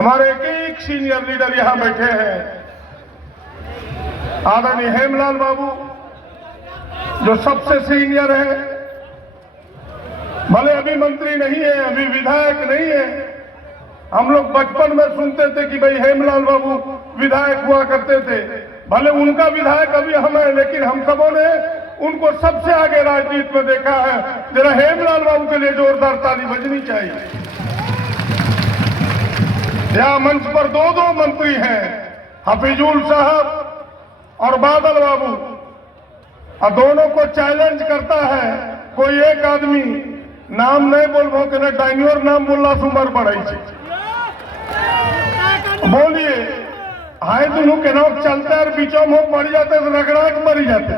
हमारे एक senior leader यहां बैठे हैं, आदरणीय हेमलाल बाबू, जो सबसे सीनियर है। भले अभी मंत्री नहीं है, अभी विधायक नहीं है। हम लोग बचपन में सुनते थे कि भाई हेमलाल बाबू विधायक हुआ करते थे। भले उनका विधायक अभी हम है, लेकिन हम सबों ने उनको सबसे आगे राजनीति में देखा है। जरा हेमलाल बाबू के लिए जोरदार ताली बजनी चाहिए। यहाँ मंच पर दो मंत्री हैं, हफीजुल साहब और बादल बाबू, और दोनों को चैलेंज करता है कोई एक आदमी नाम नहीं बोलबो के ना डाइनियर नाम बोलना सुमर पड़े। बोलिए, हाय दोनों के नाम चलते और बीचों में पड़ जाते तो रगड़ा के मरी जाते।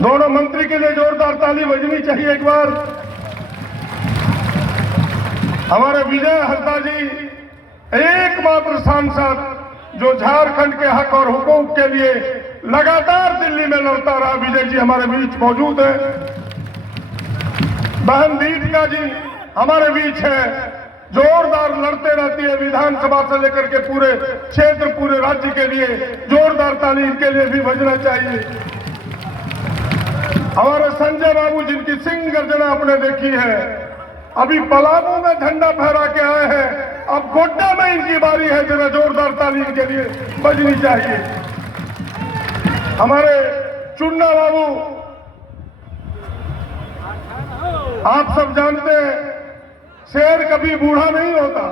दोनों मंत्री के लिए जोरदार ताली बजनी चाहिए एक बार। हमारे विजय हंसदा जी एकमात्र सांसद जो झारखंड के हक और हुकूक के लिए लगातार दिल्ली में लड़ता रहा, विजय जी हमारे बीच मौजूद है। बहन दीपिका जी हमारे बीच है, जोरदार लड़ते रहती है विधानसभा से लेकर के पूरे क्षेत्र, पूरे राज्य के लिए। जोरदार ताली इनके लिए भी बजना चाहिए। हमारे संजय बाबू, जिनकी सिंह गर्जना आपने देखी है, अभी पलामू में झंडा फहरा के आए हैं, अब गोड्डा में इनकी बारी है। जरा जोरदार ताली इनके लिए बजनी चाहिए। हमारे चुन्ना बाबू, आप सब जानते हैं शेर कभी बूढ़ा नहीं होता।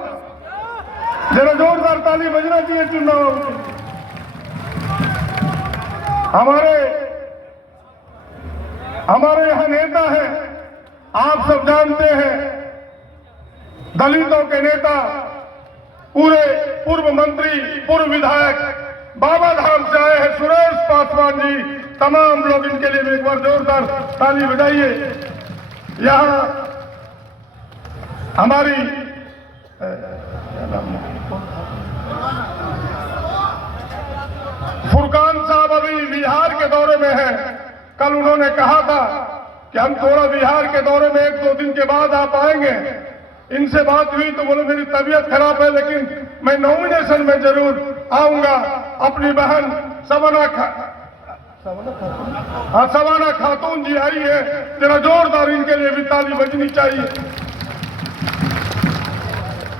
जरा जोरदार ताली बजना चाहिए चुन्ना बाबू। हमारे यहां नेता है, आप सब जानते हैं, दलितों के नेता, पूरे पूर्व मंत्री, पूर्व विधायक, बाबा धाम से आए हैं सुरेश पासवान जी। तमाम लोग इनके लिए एक बार जोरदार ताली बजाइए। यहां हमारी फुरकान साहब अभी बिहार के दौरे में हैं। कल उन्होंने कहा था कि हम थोड़ा बिहार के दौरे में 1-2 दिन के बाद आप आएंगे। इनसे बात हुई तो बोले मेरी तबीयत खराब है, लेकिन मैं नॉमिनेशन में जरूर आऊंगा। अपनी बहन सवाना खातून जी आई है, जरा जोरदार इनके लिए भी ताली बजनी चाहिए।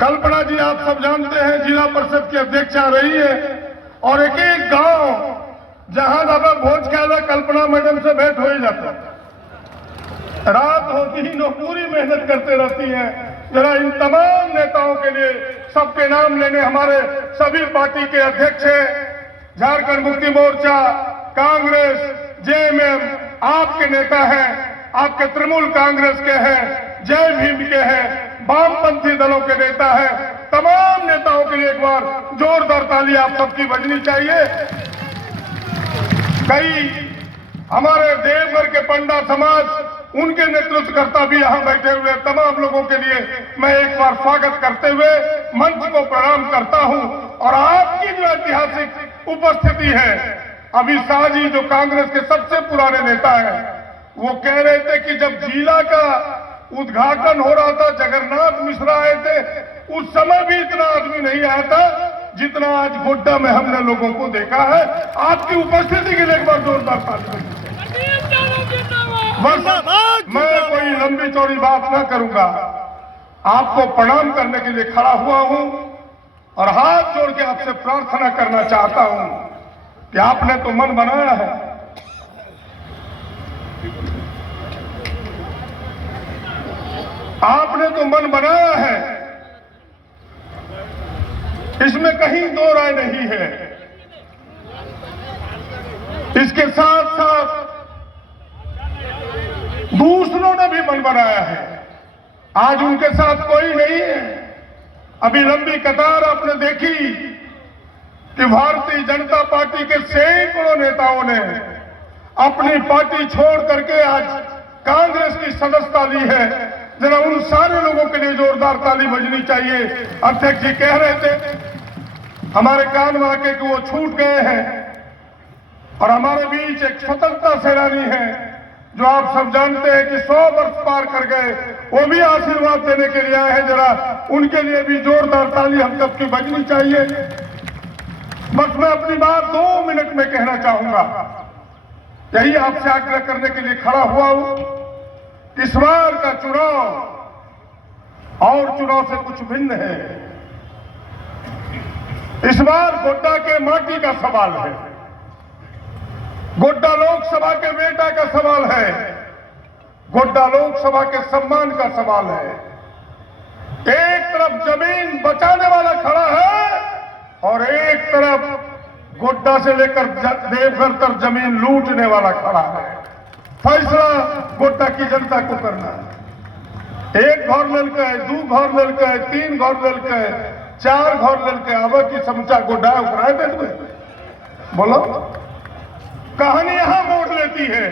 कल्पना जी आप सब जानते हैं, जिला परिषद की अध्यक्ष आ रही है, और एक एक गांव जहां दबा भोज खाना कल्पना मैडम से भेंट हो ही जाता है। रात होती ही नो पूरी मेहनत करते रहती हैं। जरा इन तमाम नेताओं के लिए सबके नाम लेने, हमारे सभी पार्टी के अध्यक्ष हैं, झारखंड मुक्ति मोर्चा, कांग्रेस, जेएमएम, आपके नेता हैं, आपके तृणमूल कांग्रेस के हैं, जय भीम के हैं, वामपंथी दलों के नेता हैं। तमाम नेताओं के लिए एक बार जोरदार ताली आप सबकी बजनी चाहिए। कई हमारे देवघर के पंडा समाज, उनके नेतृत्वकर्ता भी यहां बैठे हुए, तमाम लोगों के लिए मैं एक बार स्वागत करते हुए मंच को प्रणाम करता हूं। और आपकी जो ऐतिहासिक उपस्थिति है, अभी शाह जी जो कांग्रेस के सबसे पुराने नेता हैं, वो कह रहे थे कि जब जिला का उद्घाटन हो रहा था, जगन्नाथ मिश्रा आए थे, उस समय भी इतना आदमी नहीं आया था जितना आज गोड्डा में हमने लोगों को देखा है। आपकी उपस्थिति के लिए एक बार जोरदार ताली। मैं कोई लंबी चौड़ी बात ना करूंगा, आपको प्रणाम करने के लिए खड़ा हुआ हूं और हाथ जोड़ के आपसे प्रार्थना करना चाहता हूं कि आपने तो मन बनाया है, आपने तो मन बनाया है, इसमें कहीं दो राय नहीं है। इसके साथ साथ दूसरों ने भी मन बनाया है। आज उनके साथ कोई नहीं है। अभी लंबी कतार आपने देखी कि भारतीय जनता पार्टी के सैकड़ों नेताओं ने अपनी पार्टी छोड़ करके आज कांग्रेस की सदस्यता ली है। जरा उन सारे लोगों के लिए जोरदार ताली बजनी चाहिए। अध्यक्ष जी कह रहे थे हमारे कान में आके कि वो छूट गए हैं, और हमारे बीच एक स्वतंत्रता सेनानी है जो आप सब जानते हैं कि 100 वर्ष पार कर गए, वो भी आशीर्वाद देने के लिए आए हैं। जरा उनके लिए भी जोरदार ताली हम सबकी बजनी चाहिए। बस मैं अपनी बात 2 मिनट में कहना चाहूंगा, यही आपसे आग्रह करने के लिए खड़ा हुआ हूं। इस बार का चुनाव और चुनाव से कुछ भिन्न है। इस बार गोड्डा के माटी का सवाल है, गोड्डा लोकसभा के बेटा का सवाल है, गोड्डा लोकसभा के सम्मान का सवाल है। एक तरफ जमीन बचाने वाला खड़ा है और एक तरफ गोड्डा से लेकर देवघर तक जमीन लूटने वाला खड़ा है। फैसला गोड्डा की जनता को करना है। 1 घर ललके है, 2 घर ललके है, 3 घर ललके है, 4 घर ललके आवे की समझा गोड्डा उकराए दे दे। बोलो, कहानी यहां मोड़ लेती है।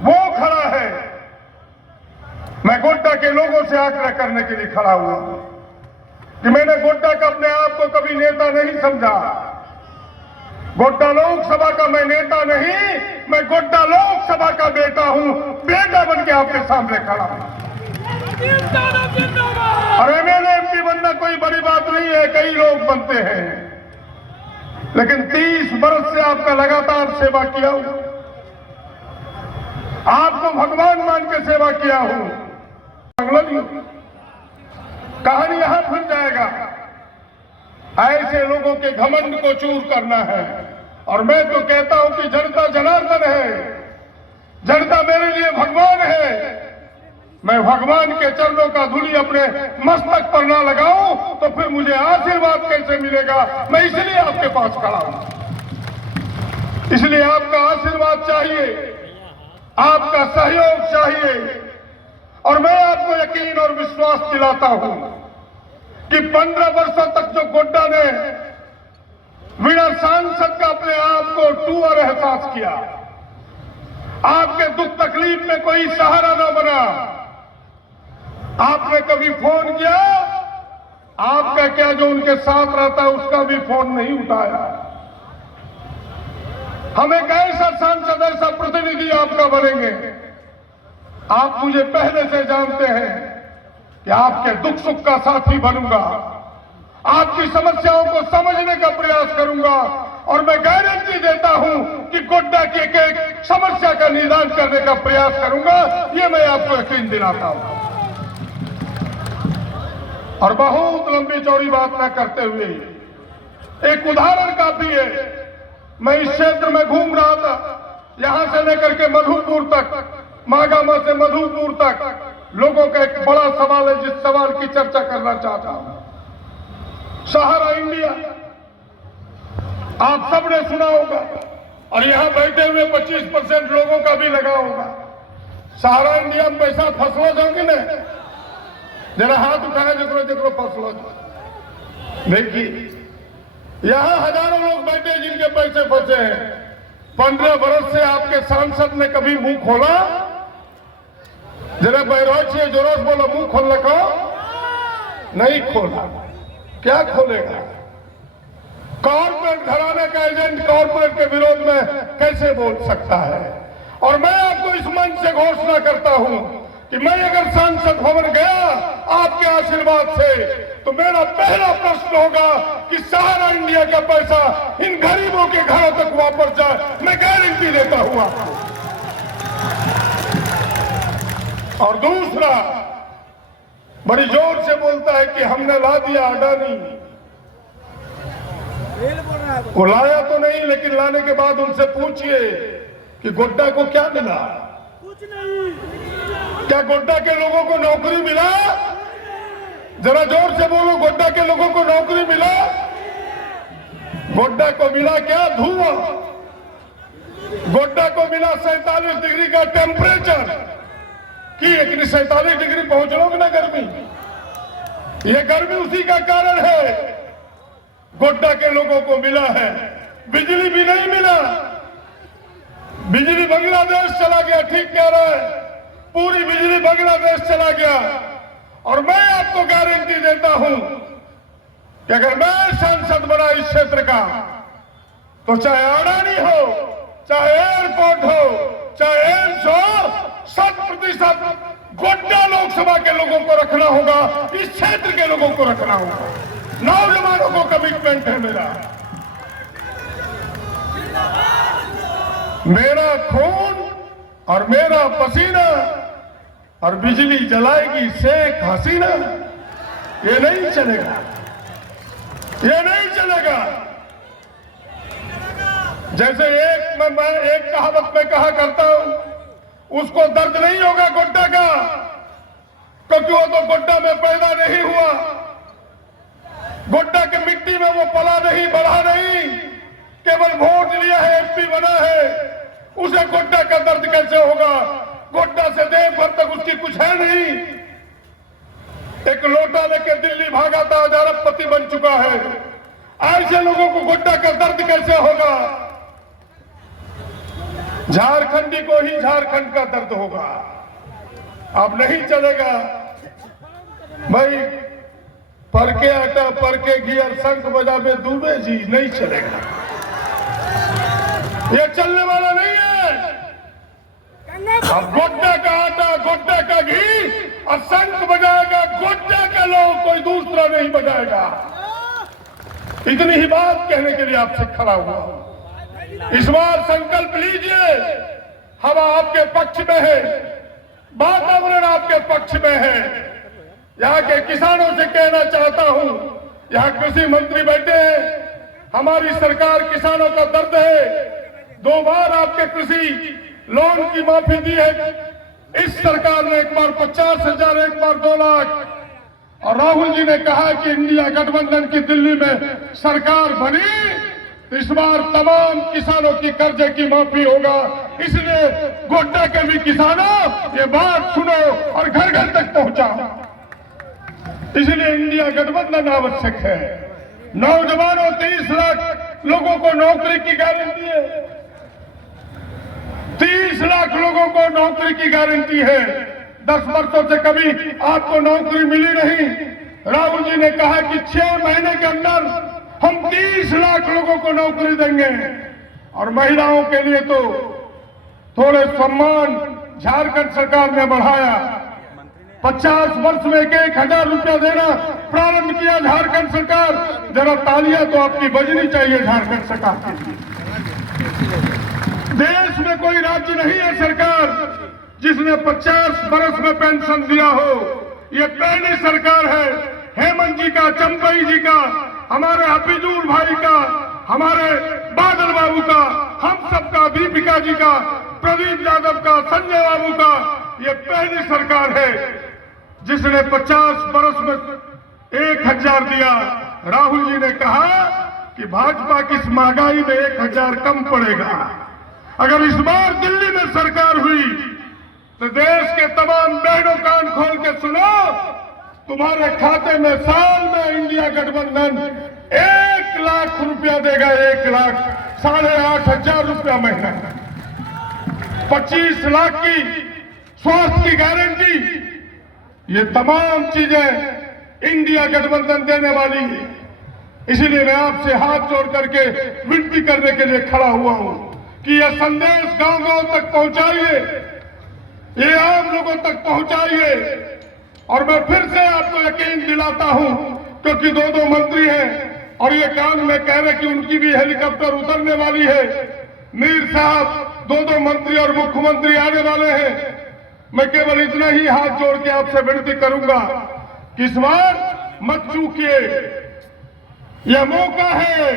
वो खड़ा है। मैं गोड्डा के लोगों से आग्रह करने के लिए खड़ा हुआ कि मैंने गोड्डा का अपने आप को कभी नेता नहीं समझा। गोड्डा लोकसभा का मैं नेता नहीं, मैं गोड्डा लोकसभा का बेटा हूं। बेटा बन के आपके सामने खड़ा हूं। और एमएलए एमपी बनना कोई बड़ी बात नहीं है, कई लोग बनते हैं, लेकिन 30 वर्ष से आपका लगातार सेवा किया हूं, आपको भगवान मान के सेवा किया हूं। कहानी यहां फिर जाएगा। ऐसे लोगों के घमंड को चूर करना है। और मैं तो कहता हूं कि जनता जनार्दन है, जनता मेरे लिए भगवान है। मैं भगवान के चरणों का धूलि अपने मस्तक पर ना लगाऊं तो फिर मुझे आशीर्वाद कैसे मिलेगा। मैं इसलिए आपके पास खड़ा हूं, इसलिए आपका आशीर्वाद चाहिए, आपका सहयोग चाहिए। और मैं आपको यकीन और विश्वास दिलाता हूं कि 15 वर्षों तक जो गोड्डा ने बिना सांसद का अपने आप को टूअर एहसास किया, आपके दुख तकलीफ में कोई सहारा न बना, आपने कभी फोन किया, आपका क्या जो उनके साथ रहता है उसका भी फोन नहीं उठाया। हम एक ऐसा सांसद, ऐसा प्रतिनिधि आपका बनेंगे। आप मुझे पहले से जानते हैं कि आपके दुख सुख का साथी बनूंगा, आपकी समस्याओं को समझने का प्रयास करूंगा। और मैं गारंटी देता हूं कि गोड्डा की एक एक समस्या का निदान करने का प्रयास करूंगा। ये मैं आपको यकीन दिलाता हूं। और बहुत लंबी चौड़ी बात न करते हुए एक उदाहरण काफी है। मैं इस क्षेत्र में घूम रहा था, यहां से लेकर के मधुपुर तक, मागामा से मधुपुर तक लोगों का एक बड़ा सवाल है, जिस सवाल की चर्चा करना चाहता हूं। सहारा इंडिया आप सबने सुना होगा और यहां बैठे हुए 25% लोगों का भी लगा होगा। सहारा इंडिया में पैसा फसलो जाओगे ना, जरा हाथ उठाया जिक्रो जिक्रो फसलो। देखिए, यहां हजारों लोग बैठे जिनके पैसे फंसे हैं। 15 वर्ष से आपके सांसद ने कभी मुंह खोला? जरा बैरोज से जोरोस बोलो, मुंह खोलने को नहीं खोला। क्या खोलेगा? कॉर्पोरेट घराने का एजेंट कॉर्पोरेट के विरोध में कैसे बोल सकता है? और मैं आपको इस मंच से घोषणा करता हूं कि मैं अगर सांसद भवन गया आपके आशीर्वाद से, तो मेरा पहला प्रश्न होगा कि सहारा इंडिया का पैसा इन गरीबों के घरों तक वापस जाए। मैं गारंटी देता हूं आपको। और दूसरा, बड़ी जोर से बोलता है कि हमने ला दिया अडानी। वो लाया तो नहीं, लेकिन लाने के बाद उनसे पूछिए कि गोड्डा को क्या मिला? कुछ नहीं। क्या गोड्डा के लोगों को नौकरी मिला? जरा जोर से बोलो, गोड्डा के लोगों को नौकरी मिला? गोड्डा को मिला क्या? धुआं। गोड्डा को मिला 47 डिग्री का टेम्परेचर कि लेकिन 47 डिग्री पहुंच लोगे ना गर्मी। ये गर्मी उसी का कारण है। गोड्डा के लोगों को मिला है, बिजली भी नहीं मिला। बिजली बांग्लादेश चला गया, ठीक कह रहा है, पूरी बिजली बांग्लादेश चला गया। और मैं आपको गारंटी देता हूं कि अगर मैं सांसद बना इस क्षेत्र का, तो चाहे अडानी हो, चाहे एयरपोर्ट हो, चाहे एम्स हो, 100% गोड्डा लोकसभा के लोगों को रखना होगा, इस क्षेत्र के लोगों को रखना होगा। नौजवानों को कमिटमेंट है मेरा खून और मेरा पसीना और बिजली जलाएगी शेख हसीना। ये नहीं चलेगा, ये नहीं चलेगा। जैसे मैं एक कहावत में कहा करता हूं, उसको दर्द नहीं होगा गोड्डा का, क्योंकि वो तो गोड्डा में पैदा नहीं हुआ, गोड्डा की मिट्टी में वो पला नहीं, बढ़ा नहीं, केवल वोट लिया है, एमपी बना है। उसे गोड्डा का दर्द कैसे होगा? गोड्डा से देवघर तक उसकी कुछ है नहीं। एक लोटा लेके दिल्ली भागा था, हजारपति बन चुका है। ऐसे लोगों को गोड्डा का दर्द कैसे होगा? झारखंडी को ही झारखंड का दर्द होगा। अब नहीं चलेगा भाई, पर के आटा पर के घी और शंख बजावे दूबे जी, नहीं चलेगा। ये चलने वाला नहीं है। अब गोड्डा का आटा, गोड्डा का घी और शंख बजाएगा गोड्डा के लोग, कोई दूसरा नहीं बजाएगा। इतनी ही बात कहने के लिए आपसे खड़ा हुआ। इस बार संकल्प लीजिए, हवा आपके पक्ष में है, वातावरण आपके पक्ष में है। यहाँ के किसानों से कहना चाहता हूँ, यहाँ कृषि मंत्री बैठे हैं, हमारी सरकार किसानों का दर्द है। 2 बार आपके कृषि लोन की माफी दी है इस सरकार ने, एक बार 50,000, एक बार 2 लाख। और राहुल जी ने कहा कि इंडिया गठबंधन की दिल्ली में सरकार बनी, इस बार तमाम किसानों की कर्जे की माफी होगा। इसलिए गोड्डा के भी किसानों ये बात सुनो और घर घर तक पहुंचाओ। इसलिए इंडिया गठबंधन आवश्यक है। नौजवानों, 30 लाख लोगों को नौकरी की गारंटी है, 30 लाख लोगों को नौकरी की गारंटी है। 10 वर्षों से कभी आपको नौकरी मिली नहीं। राहुल जी ने कहा कि 6 महीने के अंदर हम 30 लाख लोगों को नौकरी देंगे। और महिलाओं के लिए तो थोड़े सम्मान झारखंड सरकार ने बढ़ाया। 50 वर्ष में 1,000 रुपया देना प्रारंभ किया झारखंड सरकार। जरा तालियां तो आपकी बजनी चाहिए झारखंड सरकार के लिए। देश में कोई राज्य नहीं है सरकार जिसने 50 वर्ष में पेंशन दिया हो। ये पहली सरकार है। हेमंत जी का, चंपई जी का, हमारे हफीजुल भाई का, हमारे बादल बाबू का, हम सबका, दीपिका जी का, प्रदीप यादव का, संजय बाबू का, ये पहली सरकार है जिसने 50 वर्ष में 1,000 दिया। राहुल जी ने कहा कि भाजपा की इस महंगाई में 1,000 कम पड़ेगा। अगर इस बार दिल्ली में सरकार हुई तो देश के तमाम बहनों कान खोल के सुनो, तुम्हारे खाते में साल में इंडिया गठबंधन 1 लाख रुपया देगा। 1 लाख, 8,500 रुपया महीना, 25 लाख की स्वास्थ्य की गारंटी। ये तमाम चीजें इंडिया गठबंधन देने वाली है। इसीलिए मैं आपसे हाथ जोड़ करके विनती करने के लिए खड़ा हुआ हूं कि यह संदेश गांव-गांव तक पहुंचाइए, ये आम लोगों तक पहुंचाइए। और मैं फिर से आपको यकीन दिलाता हूं, क्योंकि 2 मंत्री हैं और ये कान में कह रहे कि उनकी भी हेलीकॉप्टर उतरने वाली है। मीर साहब, 2 मंत्री और मुख्यमंत्री आने वाले हैं। मैं केवल इतना ही हाथ जोड़ के आपसे विनती करूंगा कि इस बार मत चूकिए। यह मौका है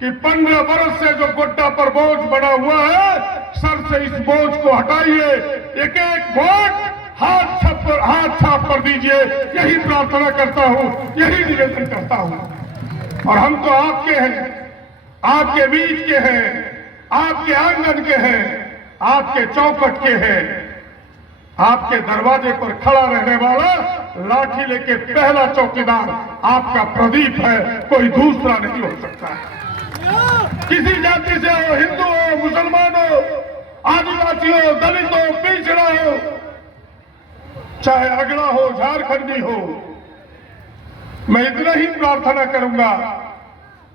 कि 15 वर्ष से जो गोड्डा पर बोझ बना हुआ है, सर से इस बोझ को हटाइए। एक वोट हाथ छाप कर दीजिए। यही प्रार्थना करता हूं, यही निवेदन करता हूं। और हम तो आपके हैं, आपके बीच के हैं, आपके आंगन के हैं, आपके चौखट के हैं। आपके दरवाजे पर खड़ा रहने वाला लाठी लेके पहला चौकीदार आपका प्रदीप है, कोई दूसरा नहीं हो सकता है। किसी जाति से हो, हिंदू हो, मुसलमान हो, आदिवासी हो, दलित हो, पिछड़ा हो, चाहे अगड़ा हो, झारखंडी हो, मैं इतना ही प्रार्थना करूंगा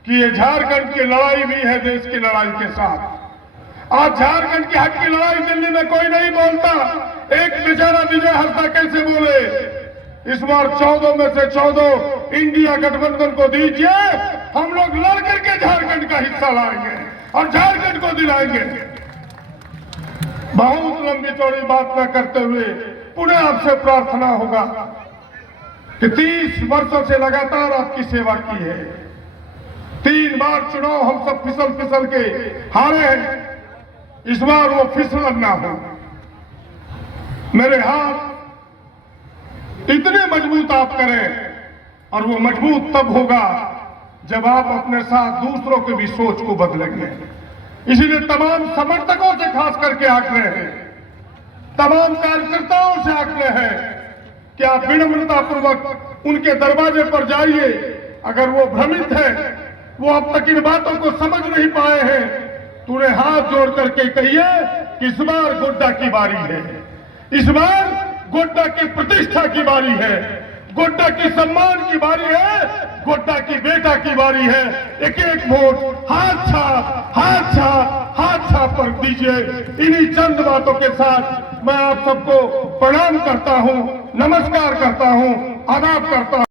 कि ये झारखंड की लड़ाई भी है देश की लड़ाई के साथ। आज झारखंड की हक की लड़ाई दिल्ली में कोई नहीं बोलता, एक बेचारा विजय हंसदा कैसे बोले। इस बार 14 में से 14 इंडिया गठबंधन को दीजिए, हम लोग लड़ करके झारखंड का हिस्सा लाएंगे और झारखंड को दिलाएंगे। बहुत लंबी चौड़ी बात न करते हुए पुनः आपसे प्रार्थना होगा कि 30 वर्षों से लगातार आपकी सेवा की है। 3 बार चुनाव हम सब फिसल फिसल के हारे हैं, इस बार वो फिसलन ना हो। मेरे हाथ इतने मजबूत आप करें, और वो मजबूत तब होगा जब आप अपने साथ दूसरों की भी सोच को बदलेंगे। इसीलिए तमाम समर्थकों से खास करके आग्रह है, तमाम कार्यकर्ताओं से आग्रह है कि आप विनम्रतापूर्वक उनके दरवाजे पर जाइए। अगर वो भ्रमित है, वो अब तक इन बातों को समझ नहीं पाए हैं, तो उन्हें हाथ जोड़ करके कहिए कि इस बार गोड्डा की बारी है, इस बार गोड्डा की प्रतिष्ठा की बारी है, गोड्डा की सम्मान की बारी है, गोड्डा की बेटा की बारी है। एक एक वोट हाथ छाप पर दीजिए। इन्हीं चंद बातों के साथ मैं आप सबको प्रणाम करता हूं, नमस्कार करता हूं, आदाब करता हूं।